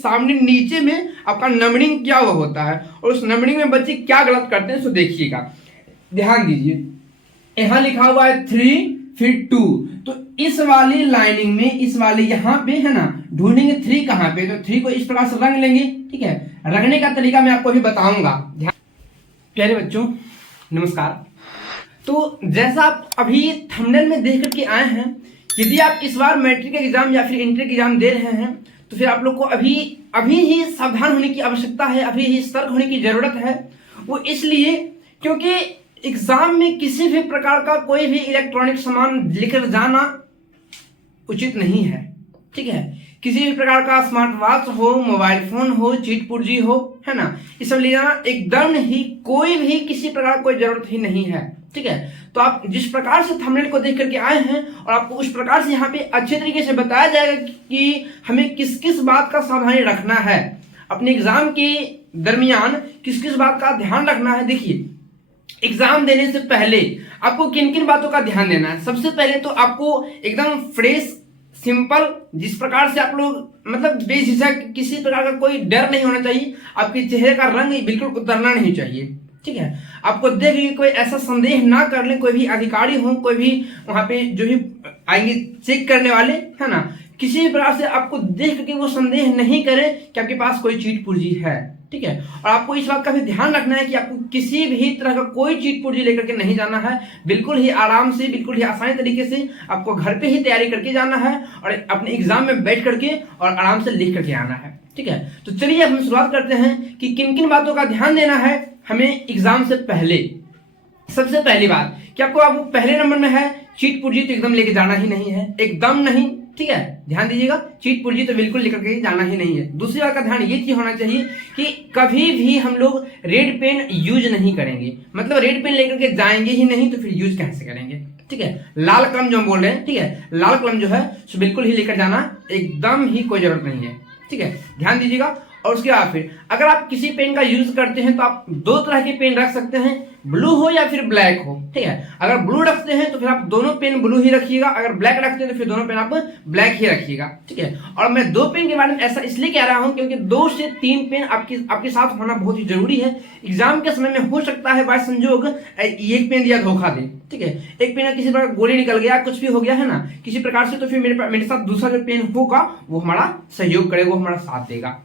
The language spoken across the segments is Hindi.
सामने नीचे में आपका नंबरिंग क्या हुआ होता है और उस नंबरिंग में बच्चे क्या गलत करते हैं, सो देखिएगा, ध्यान दीजिए। यहाँ लिखा हुआ है 3 फिर 2, तो इस वाली लाइनिंग में, इस वाले यहाँ पे है ना, ढूंढेंगे 3 कहाँ पे, तो 3 को इस प्रकार से रंग लेंगे। ठीक है, रंगने का तरीका मैं आपको अभी बताऊंगा। प्यारे बच्चों नमस्कार। तो जैसा आप अभी थंबनेल में देख करके आए हैं, यदि आप इस बार मैट्रिक एग्जाम या फिर इंटर एग्जाम दे रहे हैं तो फिर आप लोग को अभी ही सावधान होने की आवश्यकता है, अभी ही सतर्क होने की जरूरत है। वो इसलिए क्योंकि एग्जाम में किसी भी प्रकार का कोई भी इलेक्ट्रॉनिक सामान लेकर जाना उचित नहीं है। ठीक है, किसी भी प्रकार का स्मार्ट वॉच हो, मोबाइल फोन हो, चीट पुर्जी हो, है ना, ये सब ले जाना एकदम ही कोई भी किसी प्रकार कोई जरूरत ही नहीं है। ठीक है, तो आप जिस प्रकार से थंबनेल को देख करके आए हैं और आपको उस प्रकार से यहाँ पे अच्छे तरीके से बताया जाएगा कि हमें किस किस बात का सावधानी रखना है, अपने एग्जाम के दरमियान किस किस बात का ध्यान रखना है। देखिए, एग्जाम देने से पहले आपको किन किन बातों का ध्यान देना है। सबसे पहले तो आपको एकदम फ्रेश, सिंपल, जिस प्रकार से आप लोग मतलब बेझिझक, किसी प्रकार का कोई डर नहीं होना चाहिए, आपके चेहरे का रंग बिल्कुल उतरना नहीं चाहिए। ठीक है, आपको देख के कोई ऐसा संदेह ना कर ले, कोई भी अधिकारी हो, कोई भी वहां पे जो भी आएंगे चेक करने वाले, है ना, किसी भी प्रकार से आपको देख के वो संदेह नहीं करे कि आपके पास कोई चीट पुर्जी है। ठीक है, और आपको इस बात का भी ध्यान रखना है कि आपको किसी भी तरह का कोई चीट पुर्जी लेकर के नहीं जाना है। बिल्कुल ही आराम से, बिल्कुल ही आसानी तरीके से आपको घर पे ही तैयारी करके जाना है और अपने एग्जाम में बैठ करके और आराम से लिख करके आना है। ठीक है, तो चलिए हम शुरुआत करते हैं कि किन किन बातों का ध्यान देना है हमें एग्जाम से पहले। सबसे पहली बात कि आपको पहले नंबर में है चीट पुर्जी, तो एकदम लेके जाना ही नहीं है, एकदम नहीं। ठीक है, ध्यान दीजिएगा, चीट पुर्जी तो बिल्कुल लेकर के जाना ही नहीं है। दूसरी बात का ध्यान ये चीज होना चाहिए कि कभी भी हम लोग रेड पेन यूज नहीं करेंगे, मतलब रेड पेन लेकर के जाएंगे ही नहीं तो फिर यूज कैसे करेंगे। ठीक है, लाल कलम जो हम बोल रहे हैं, ठीक है, लाल कलम जो है सो बिल्कुल ही लेकर जाना एकदम ही कोई जरूरत नहीं है। ठीक है, ध्यान दीजिएगा। और उसके बाद फिर अगर आप किसी पेन का यूज करते हैं तो आप 2 तरह के पेन रख सकते हैं, ब्लू हो या फिर ब्लैक हो। ठीक है, अगर ब्लू रखते हैं तो फिर आप दोनों पेन ब्लू ही रखिएगा, अगर ब्लैक रखते हैं तो फिर दोनों पेन आप ब्लैक ही रखिएगा। ठीक है, और मैं 2 पेन के बारे में ऐसा इसलिए कह रहा हूं क्योंकि 2 से 3 पेन आपके साथ होना बहुत ही जरूरी है। एग्जाम के समय में हो सकता है बाय संजोग एक पेन दिया धोखा दे। ठीक है, एक पेन किसी प्रकार गोली निकल गया, कुछ भी हो गया है ना किसी प्रकार से, तो फिर मेरे साथ दूसरा जो पेन होगा वो हमारा सहयोग करेगा, वो हमारा साथ देगा।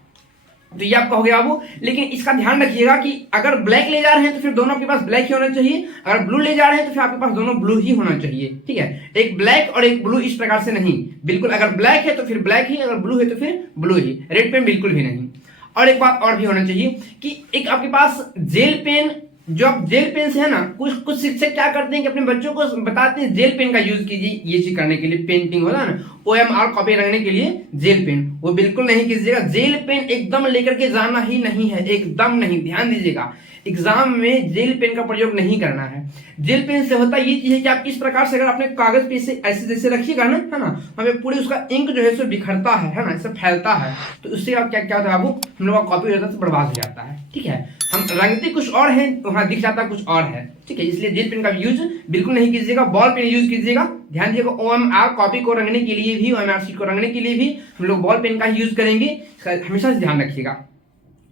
तो ये आपका हो गया बाबू। लेकिन इसका ध्यान रखिएगा कि अगर ब्लैक ले जा रहे हैं तो फिर दोनों आपके पास ब्लैक ही होना चाहिए, अगर ब्लू ले जा रहे हैं तो फिर आपके पास दोनों ब्लू ही होना चाहिए। ठीक है, एक ब्लैक और एक ब्लू इस प्रकार से नहीं, बिल्कुल अगर ब्लैक है तो फिर ब्लैक ही, अगर ब्लू है तो फिर ब्लू ही, रेड पेन बिल्कुल भी नहीं। और एक बात और भी होना चाहिए कि एक आपके पास जेल पेन, जो आप जेल पेन से है ना, कुछ शिक्षक क्या करते हैं कि अपने बच्चों को बताते हैं जेल पेन का यूज कीजिए ये चीज करने के लिए, पेंटिंग होता है ना, OMR कॉपी रखने के लिए जेल पेन, वो बिल्कुल नहीं कीजिएगा। जेल पेन एकदम लेकर के जाना ही नहीं है, एकदम नहीं। ध्यान दीजिएगा, एग्जाम में जेल पेन का प्रयोग नहीं करना है। जेल पेन से होता ये चीज है कि आप इस प्रकार से अगर अपने कागज पे से ऐसे जैसे रखिएगा ना, है ना, हमें पूरी उसका इंक जो है सो बिखरता है ना, इससे फैलता है, तो उससे आप क्या होता है बाबू, हम लोग का कॉपी हो जाता है, बर्बाद हो जाता है। ठीक है, हम रंगते कुछ और है, वहां दिख जाता कुछ और है। ठीक है, इसलिए जेल पेन का यूज बिल्कुल नहीं कीजिएगा, बॉल पेन यूज कीजिएगा। ध्यान दीजिएगा, OMR कॉपी को रंगने के लिए भी, OMR शीट को रंगने के लिए भी हम लोग बॉल पेन का यूज करेंगे, हमेशा से ध्यान रखिएगा।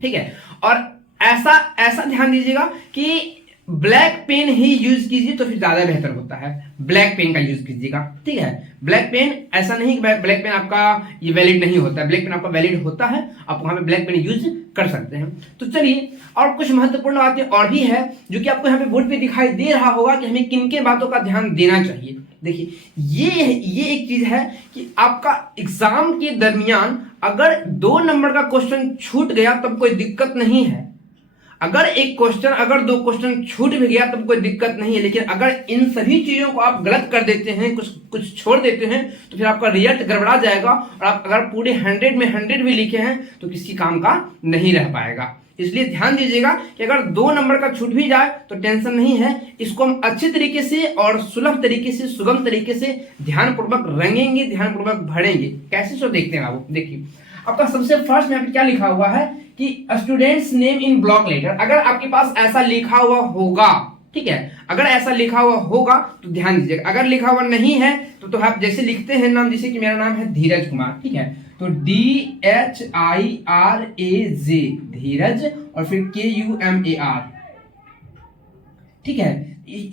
ठीक है, और ऐसा ध्यान दीजिएगा कि ब्लैक पेन ही यूज कीजिए तो फिर ज्यादा बेहतर होता है, ब्लैक पेन का यूज कीजिएगा। ठीक है, ब्लैक पेन ऐसा नहीं कि ब्लैक पेन आपका ये वैलिड नहीं होता है, ब्लैक पेन आपका वैलिड होता है, आप वहां पे ब्लैक पेन यूज कर सकते हैं। तो चलिए, और कुछ महत्वपूर्ण बातें और भी है जो कि आपको यहाँ पे बोर्ड पे दिखाई दे रहा होगा कि हमें किन किन बातों का ध्यान देना चाहिए। देखिए, ये एक चीज है कि आपका एग्जाम के दरमियान अगर 2 नंबर का क्वेश्चन छूट गया तब कोई दिक्कत नहीं है, अगर 2 क्वेश्चन छूट भी गया तब कोई दिक्कत नहीं है। लेकिन अगर इन सभी चीजों को आप गलत कर देते हैं, कुछ छोड़ देते हैं, तो फिर आपका रिजल्ट गड़बड़ा जाएगा और आप अगर पूरे 100 में 100 भी लिखे हैं तो किसी काम का नहीं रह पाएगा। इसलिए ध्यान दीजिएगा कि अगर 2 नंबर का छूट भी जाए तो टेंशन नहीं है, इसको हम अच्छे तरीके से और सुलभ तरीके से, सुगम तरीके से ध्यानपूर्वक रंगेंगे, ध्यानपूर्वक भरेंगे। कैसे सो देखते हैं बाबू। देखिए, आपका सबसे फर्स्ट में क्या लिखा हुआ है कि students name in block letter. अगर आपके पास ऐसा लिखा हुआ होगा, ठीक है, अगर ऐसा लिखा हुआ होगा तो ध्यान दीजिएगा, अगर लिखा हुआ नहीं है तो आप जैसे लिखते हैं नाम, जैसे कि मेरा नाम है धीरज कुमार, ठीक है, तो DHIRAJ धीरज और फिर KUMAR, ठीक है,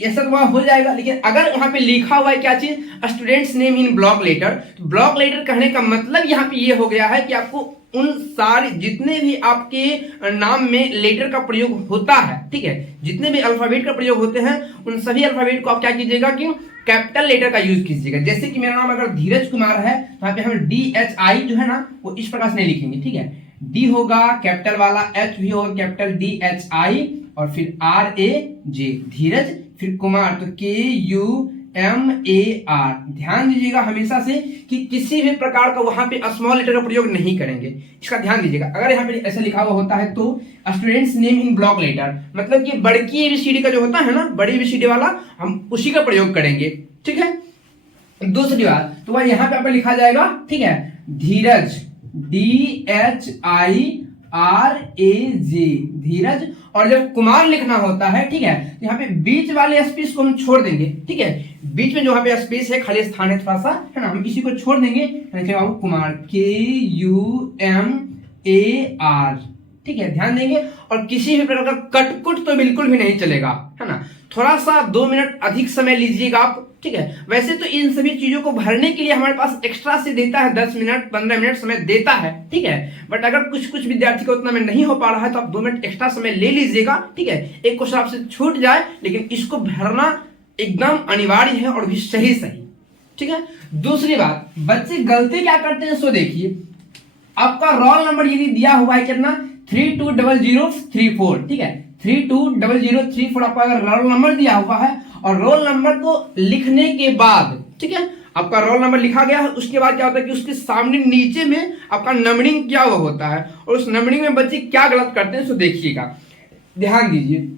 ऐसा तो वहां हो जाएगा। लेकिन अगर वहां पे लिखा हुआ है क्या चीज, students name in block letter, तो ब्लॉक लेटर कहने का मतलब यहाँ पे ये हो गया है कि आपको उन सारे जितने भी आपके नाम में लेटर का प्रयोग होता है, ठीक है, जितने भी अल्फाबेट का प्रयोग होते हैं उन सभी अल्फाबेट को आप क्या कीजिएगा कि कैपिटल लेटर का यूज कीजिएगा। जैसे कि मेरा नाम अगर धीरज कुमार है तो यहाँ पे हम DHI जो है ना वो इस प्रकार से नहीं लिखेंगे, ठीक है, D होगा कैपिटल वाला, H भी होगा कैपिटल DHI और फिर RAJ धीरज, फिर कुमार तो KUMAR। ध्यान दीजिएगा हमेशा से कि किसी भी प्रकार का वहां पे स्मॉल लेटर का प्रयोग नहीं करेंगे, इसका ध्यान दीजिएगा। अगर यहाँ पे ऐसा लिखा हुआ होता है तो students name in block letter, मतलब कि बड़की ABCD का जो होता है ना, बड़ी ABCD वाला, हम उसी का प्रयोग करेंगे, ठीक है। दूसरी बात तो वह यहाँ पे आपका लिखा जाएगा, ठीक है, धीरज DHIRAJ धीरज, और जब कुमार लिखना होता है, ठीक है, तो यहाँ पे बीच वाले स्पेस को हम छोड़ देंगे, ठीक है, बीच में जो यहाँ पे स्पेस है, खाली स्थान है थोड़ा सा, है ना, हम इसी को छोड़ देंगे, बाबू कुमार KUMAR, ठीक है, ध्यान देंगे। और किसी भी प्रकार का कटकुट तो बिल्कुल भी नहीं चलेगा, है ना, थोड़ा सा 2 मिनट अधिक समय लीजिएगा आप, ठीक है। वैसे तो इन सभी चीजों को भरने के लिए हमारे पास एक्स्ट्रा से देता है 10 मिनट 15 मिनट समय देता है, ठीक है, बट अगर कुछ विद्यार्थी को उतना में नहीं हो पा रहा है तो आप 2 मिनट एक्स्ट्रा समय ले लीजिएगा, ठीक है। एक क्वेश्चन आपसे छूट जाए लेकिन इसको भरना एकदम अनिवार्य है और भी सही, ठीक है। दूसरी बात, बच्चे गलती क्या करते हैं सो देखिए, आपका रोल नंबर यदि दिया हुआ है कितना 320034, ठीक है, 320034 आपका अगर रोल नंबर दिया हुआ है और रोल नंबर को लिखने के बाद, ठीक है, आपका रोल नंबर लिखा गया है, उसके बाद क्या होता है कि उसके सामने नीचे में आपका नंबरिंग क्या हुआ होता है और उस नंबरिंग में बच्चे क्या गलत करते हैं सो देखिएगा, ध्यान दीजिए।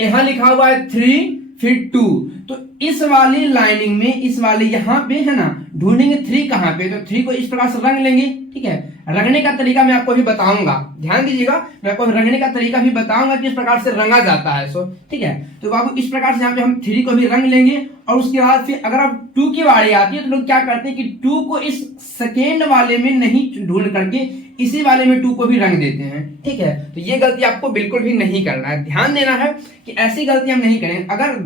यहां लिखा हुआ है 3 फिर 2, तो इस वाली लाइनिंग में, इस वाले यहाँ पे है ना, ढूंढेंगे 3 कहाँ पे, तो 3 को इस प्रकार से रंग लेंगे, ठीक है। रंगने का तरीका मैं आपको अभी बताऊंगा, ध्यान दीजिएगा, मैं आपको रंगने का तरीका भी बताऊंगा किस प्रकार से रंगा जाता है, सो ठीक है। तो बाबू इस प्रकार से यहाँ पे हम 3 को भी रंग लेंगे और उसके बाद फिर अगर आप 2 की बारी आती है तो लोग क्या करते हैं कि 2 को इस सेकेंड वाले में नहीं ढूंढ करके इसी वाले में 2 को भी रंग देते हैं, ठीक है। तो ये गलती आपको बिल्कुल भी नहीं करना है, ध्यान देना है कि ऐसी गलती हम नहीं करें। अगर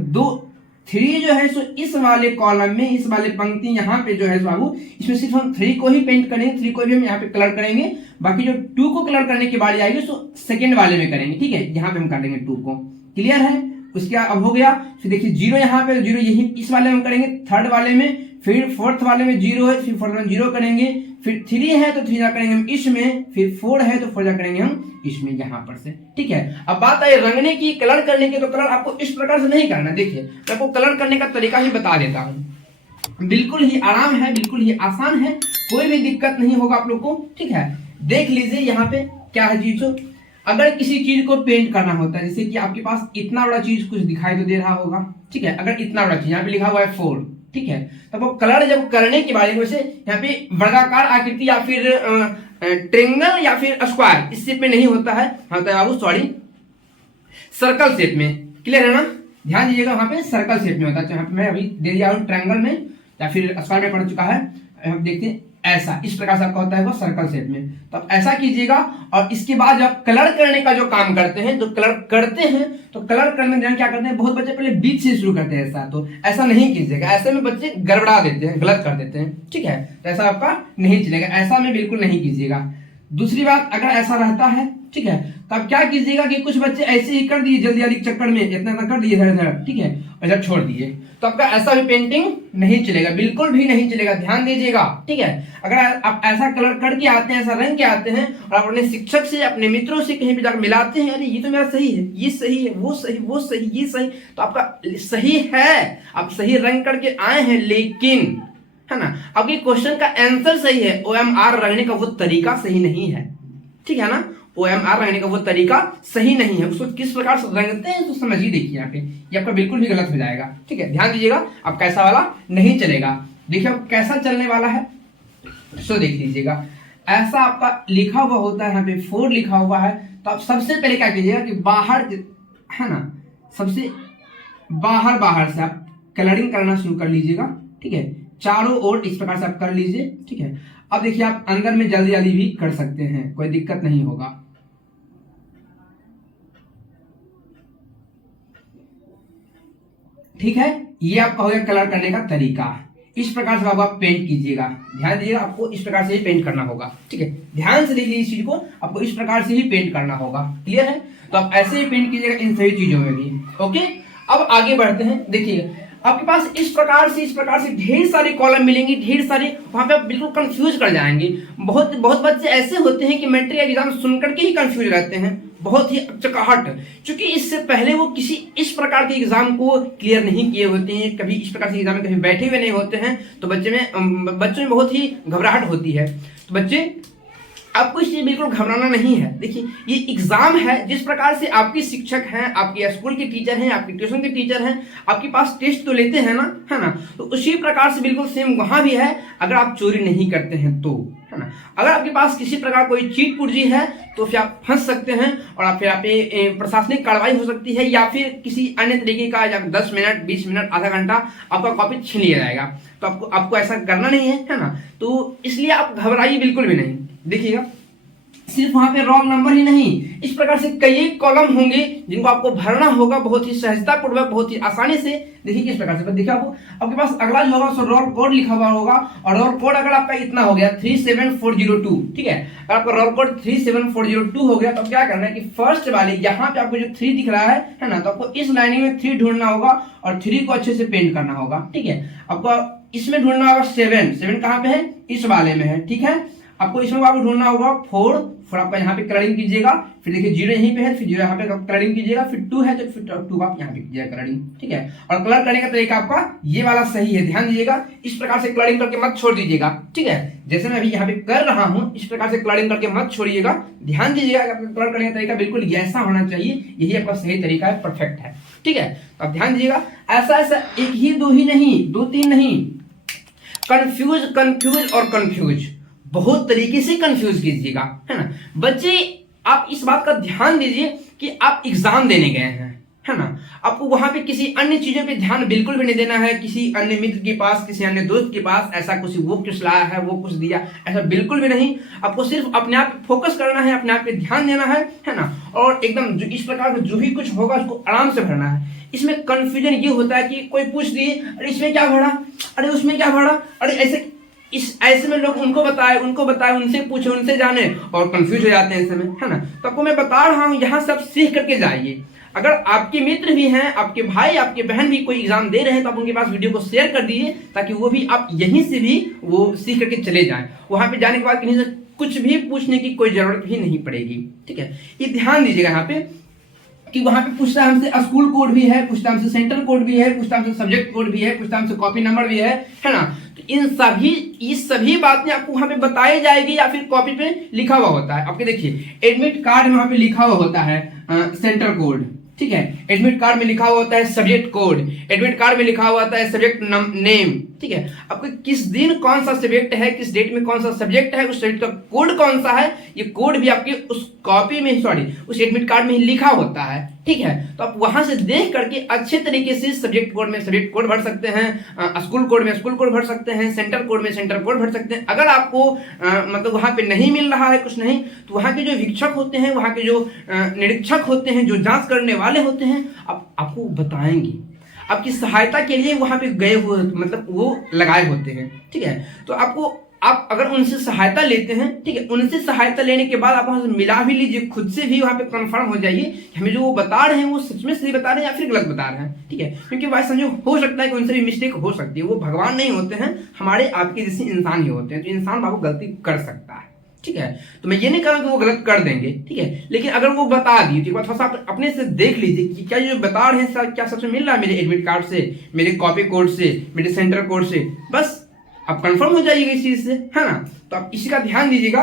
3 जो है सो इस वाले कॉलम में, इस वाले पंक्ति यहाँ पे जो है बाबू, इसमें सिर्फ हम 3 को ही पेंट करेंगे, 3 को भी हम यहाँ पे कलर करेंगे, बाकी जो 2 को कलर करने की बारी आएगी सो सेकेंड वाले में करेंगे, ठीक है, यहाँ पे हम कर देंगे 2 को, क्लियर है। उसके अब हो गया, फिर देखिए 0 यहाँ पे, 0 यही इस वाले में करेंगे, थर्ड वाले में, फिर फोर्थ वाले में 0 है, फिर फोर्थ में 0 करेंगे, फिर 3 है तो 3 जा करेंगे हम इसमें, फिर 4 है तो 4 जा करेंगे हम इसमें, यहाँ पर से, ठीक है। अब बात आई रंगने की, कलर करने की, तो कलर आपको इस प्रकार से नहीं करना। देखिए मैं आपको कलर करने का तरीका ही बता देता हूँ, बिल्कुल ही आराम है, बिल्कुल ही आसान है, कोई भी दिक्कत नहीं होगा आप लोग को, ठीक है। देख लीजिए यहाँ पे क्या है चीज, अगर किसी चीज को पेंट करना होता है, जैसे कि आपके पास इतना बड़ा चीज कुछ दिखाई तो दे रहा होगा, ठीक है, अगर इतना बड़ा चीज यहाँ पे लिखा हुआ है 4, ठीक है, तब वो कलर जब करने के बारे में, यहाँ पे वर्गाकार आकृति या फिर ट्रेंगल या फिर स्क्वायर इस शेप में नहीं होता है, होता है बाबू सॉरी सर्कल शेप में, क्लियर है ना, ध्यान दीजिएगा, वहां पे सर्कल शेप में होता है। यहाँ पे मैं अभी दे दिया हूँ ट्रायंगल में या फिर स्क्वायर में पड़ चुका है, हम देखते हैं ऐसा, इस प्रकार से आपका होता है वो सर्कल शेप में, तो आप ऐसा कीजिएगा। और इसके बाद जब कलर करने का जो काम करते हैं, तो कलर करते हैं, तो कलर करने में क्या करते हैं, बहुत बच्चे पहले बीच से शुरू करते हैं, ऐसा तो ऐसा नहीं कीजिएगा, ऐसे में बच्चे गड़बड़ा देते हैं, गलत कर देते हैं, ठीक है, तो ऐसा आपका नहीं चलेगा, ऐसा में बिल्कुल नहीं कीजिएगा। दूसरी बात, अगर ऐसा रहता है, ठीक है, तो आप क्या कीजिएगा कि कुछ बच्चे ऐसे ही कर दिए जल्दी जल्दी चक्कर में, इतना कर दिए इधर इधर, ठीक है, इधर छोड़ दिए, तो आपका ऐसा भी पेंटिंग नहीं चलेगा, बिल्कुल भी नहीं चलेगा, ध्यान दीजिएगा, ठीक है। अगर आप ऐसा कलर करके आते हैं, ऐसा रंग के आते हैं और आप अपने शिक्षक से, अपने मित्रों से कहीं भी जाकर मिलाते हैं, अरे ये तो मेरा सही है, ये सही है, वो सही, वो सही, ये सही, तो आपका सही है, आप सही रंग करके आए हैं, लेकिन है ना, आपके क्वेश्चन का आंसर सही है, OMR रंगने का वो तरीका सही नहीं है, ठीक है ना, OMR रंगने का वो तरीका सही नहीं है, उसको किस प्रकार से रंगते हैं तो समझिए, देखिए यहाँ पे ये आपका बिल्कुल भी गलत हो जाएगा, ठीक है, ध्यान दीजिएगा, आप कैसा वाला नहीं चलेगा। देखिए अब कैसा चलने वाला है सो देख लीजिएगा, ऐसा आपका लिखा हुआ होता है, यहाँ पे 4 लिखा हुआ है, तो आप सबसे पहले क्या कीजिएगा कि बाहर है ना, सबसे बाहर से आप कलरिंग करना शुरू कर लीजिएगा, ठीक है, चारों ओर इस प्रकार से आप कर लीजिए, ठीक है। अब देखिए आप अंदर में जल्दी जल्दी भी कर सकते हैं, कोई दिक्कत नहीं होगा। ठीक है, ये आपका हो गया कलर करने का तरीका। इस प्रकार से आप पेंट कीजिएगा, ध्यान दीजिएगा, आपको इस प्रकार से ही पेंट करना होगा, ठीक है। ध्यान से देखिए इस चीज को, आपको इस प्रकार से ही पेंट करना होगा, क्लियर है। तो आप ऐसे ही पेंट कीजिएगा इन सभी चीजों में भी, ओके। अब आगे बढ़ते हैं। देखिए आपके पास इस प्रकार से ढेर सारे कॉलम मिलेंगे, ढेर सारे, वहां पे आप बिल्कुल कंफ्यूज कर जाएंगे। बहुत बच्चे ऐसे होते हैं कि मैट्रिक एग्जाम सुन करके ही कंफ्यूज रहते हैं, बहुत ही चकाहट, क्योंकि इससे पहले वो किसी इस प्रकार के एग्जाम को क्लियर नहीं किए होते हैं, कभी इस प्रकार से एग्जाम में कभी बैठे हुए नहीं होते हैं, तो बच्चों में बहुत ही घबराहट होती है। तो बच्चे आपको इसलिए बिल्कुल घबराना नहीं है। देखिए ये एग्जाम है, जिस प्रकार से आपके शिक्षक हैं, आपके स्कूल के टीचर हैं, आपके ट्यूशन के टीचर हैं, आपके पास टेस्ट तो लेते हैं ना, है ना, तो उसी प्रकार से बिल्कुल सेम वहां भी है, अगर आप चोरी नहीं करते हैं तो, है ना। अगर आपके पास किसी प्रकार कोई चीट पुर्जी है तो फिर आप फंस सकते हैं, और फिर आप प्रशासनिक कार्रवाई हो सकती है, या फिर किसी अन्य तरीके का, या 10 मिनट 20 मिनट आधा घंटा आपका कॉपी छीन लिया जाएगा। तो आपको ऐसा करना नहीं है ना। तो इसलिए आप घबराइए बिल्कुल भी नहीं। देखिएगा सिर्फ वहां पे रोल नंबर ही नहीं, इस प्रकार से कई कॉलम होंगे जिनको आपको भरना होगा बहुत ही सहजता पूर्वक, बहुत ही आसानी से। देखिए किस प्रकार से, देखिए आपके पास अगला जो होगा सो रोल कोड लिखा हुआ होगा, और रोल कोड अगर आपका इतना हो गया 37402, ठीक है। अगर आपका रोल कोड 37402 हो गया तो क्या करना है कि फर्स्ट वाले यहाँ पे आपको जो 3 दिख रहा है ना, तो आपको इस लाइनिंग में 3 ढूंढना होगा और 3 को अच्छे से पेंट करना होगा, ठीक है। आपको इसमें ढूंढना होगा 7 कहाँ पे है, इस वाले में है, ठीक है। आपको इसमें आपको ढूंढना होगा 4 आपका यहाँ पे कलरिंग कीजिएगा, फिर देखिए 0 यहीं पे है, फिर 0 यहाँ पे कलरिंग कीजिएगा, फिर 2 है तो फिर 2 आप यहाँ पे कीजिएगा कलरिंग, ठीक है। और कलर करने का तरीका आपका ये वाला सही है, ध्यान दीजिएगा। इस प्रकार से कलरिंग करके मत छोड़ दीजिएगा, ठीक है। जैसे मैं अभी यहाँ पे कर रहा हूँ, इस प्रकार से कलरिंग करके मत छोड़िएगा, ध्यान दीजिएगा। कलर करने का तरीका बिल्कुल ऐसा होना चाहिए, यही आपका सही तरीका है, परफेक्ट है, ठीक है। तो आप ध्यान दीजिएगा, ऐसा एक ही 2 ही नहीं, 2-3 नहीं, कंफ्यूज और कंफ्यूज, बहुत तरीके से कंफ्यूज कीजिएगा, है ना। बच्चे आप इस बात का ध्यान दीजिए कि आप एग्जाम देने गए हैं, है ना। आपको वहां पे किसी अन्य चीजों पे ध्यान बिल्कुल भी नहीं देना है, किसी अन्य मित्र के पास, किसी अन्य दोस्त के पास ऐसा कुछ वो कुछ लाया है, वो कुछ दिया, ऐसा बिल्कुल भी नहीं। आपको सिर्फ अपने आप पे फोकस करना है, अपने आप पे ध्यान देना है ना। और एकदम जो इस प्रकार का जो भी कुछ होगा उसको आराम से भरना है। इसमें कंफ्यूजन ये होता है कि कोई पूछ दिए, अरे इसमें क्या भरा, अरे उसमें क्या भरा, अरे ऐसे में लोग उनको बताए, उनसे पूछे, उनसे जाने, और कंफ्यूज हो जाते हैं ऐसे में, है ना। तो आपको मैं बता रहा हूँ, यहाँ से आप सीख करके जाइए। अगर आपके मित्र भी हैं, आपके भाई, आपके बहन भी कोई एग्जाम दे रहे हैं, तो आप उनके पास वीडियो को शेयर कर दीजिए, ताकि वो भी आप यहीं से भी वो सीख करके चले जाएं। वहां पे जाने के बाद कहीं से कुछ भी पूछने की कोई जरूरत भी नहीं पड़ेगी, ठीक है। ये ध्यान दीजिएगा यहाँ पे कि वहां पे पूछता है हमसे स्कूल कोड भी है, पूछता है हमसे सेंटर कोड भी है, पूछता है हमसे सब्जेक्ट कोड भी है, पूछता है हमसे कॉपी नंबर भी है ना। तो ये सभी बातें आपको वहां पे बताई जाएगी, या फिर कॉपी पे लिखा हुआ होता है। आपके देखिए एडमिट कार्ड में वहां पे लिखा हुआ होता है सेंटर कोड, ठीक है। एडमिट कार्ड में लिखा हुआ होता है सब्जेक्ट कोड, एडमिट कार्ड में लिखा हुआ होता है सब्जेक्ट नेम, ठीक है। आपको किस दिन कौन सा सब्जेक्ट है, किस डेट में कौन सा सब्जेक्ट है, उस सब्जेक्ट का कोड कौन सा है, ये कोड भी आपके उस कॉपी में, उस एडमिट कार्ड में ही लिखा होता है, ठीक है। तो आप वहां से देख करके अच्छे तरीके से सब्जेक्ट कोड में सब्जेक्ट कोड भर सकते हैं, स्कूल कोड में स्कूल कोड भर सकते हैं, सेंटर कोड में सेंटर कोड भर सकते हैं। अगर आपको मतलब वहां पे नहीं मिल रहा है कुछ नहीं, तो वहां के जो शिक्षक होते हैं, वहां के जो निरीक्षक होते हैं, जो जांच करने वाले होते हैं, आपको बताएंगे, आपकी सहायता के लिए वहां पे गए हुए, मतलब वो लगाए होते हैं, ठीक है। तो आप अगर उनसे सहायता लेते हैं, ठीक है, उनसे सहायता लेने के बाद आप वहां से मिला भी लीजिए, खुद से भी वहां पे कंफर्म हो जाइए कि हमें जो वो बता रहे हैं वो सच में सही बता रहे हैं या फिर गलत बता रहे हैं, ठीक है। क्योंकि वह संयोग हो सकता है कि उनसे भी मिस्टेक हो सकती है, वो भगवान नहीं होते हैं, हमारे आपके जैसे इंसान ही होते हैं, तो इंसान बाबू गलती कर सकता है, ठीक है। तो मैं ये नहीं कह रहा कि वो गलत कर देंगे, ठीक है, लेकिन अगर वो बता दिए, ठीक है, थोड़ा सा अपने से देख लीजिए कि क्या ये बता रहे हैं क्या सच में मिल रहा है मेरे एडमिट कार्ड से, मेरे कॉपी कोड से, मेरे सेंटर कोड से, बस आप कंफर्म हो जाइएगा इस चीज से, है ना। तो आप इसी का ध्यान दीजिएगा,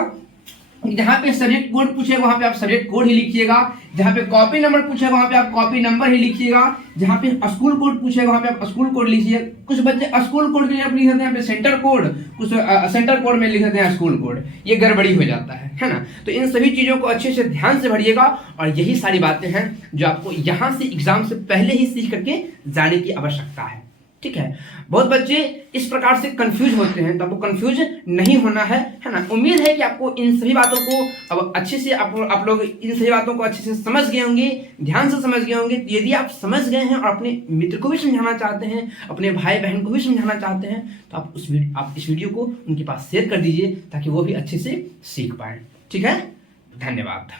जहां पे सब्जेक्ट कोड पूछेगा वहां पे आप सब्जेक्ट कोड ही लिखिएगा, जहां पे कॉपी नंबर पूछेगा वहां पे आप कॉपी नंबर ही लिखिएगा, जहां पे स्कूल कोड पूछेगा वहां पे आप स्कूल कोड लिखिए। कुछ बच्चे स्कूल कोड के लिए लिख देते हैं सेंटर कोड, कुछ सेंटर कोड में लिख देते हैं स्कूल कोड, ये गड़बड़ी हो जाता है ना। तो इन सभी चीजों को अच्छे से ध्यान से भरिएगा, और यही सारी बातें हैं जो आपको यहाँ से एग्जाम से पहले ही सीख करके जाने की आवश्यकता है। ठीक है। बहुत बच्चे इस प्रकार से कंफ्यूज होते हैं, तो आपको कंफ्यूज नहीं होना है ना। उम्मीद है कि आपको इन सभी बातों को अब अच्छे से आप लोग इन सभी बातों को अच्छे से समझ गए होंगे, ध्यान से समझ गए होंगे। यदि आप समझ गए हैं और अपने मित्र को भी समझाना चाहते हैं, अपने भाई बहन को भी समझाना चाहते हैं, तो आप इस वीडियो को उनके पास शेयर कर दीजिए ताकि वो भी अच्छे से सीख पाए। ठीक है, धन्यवाद।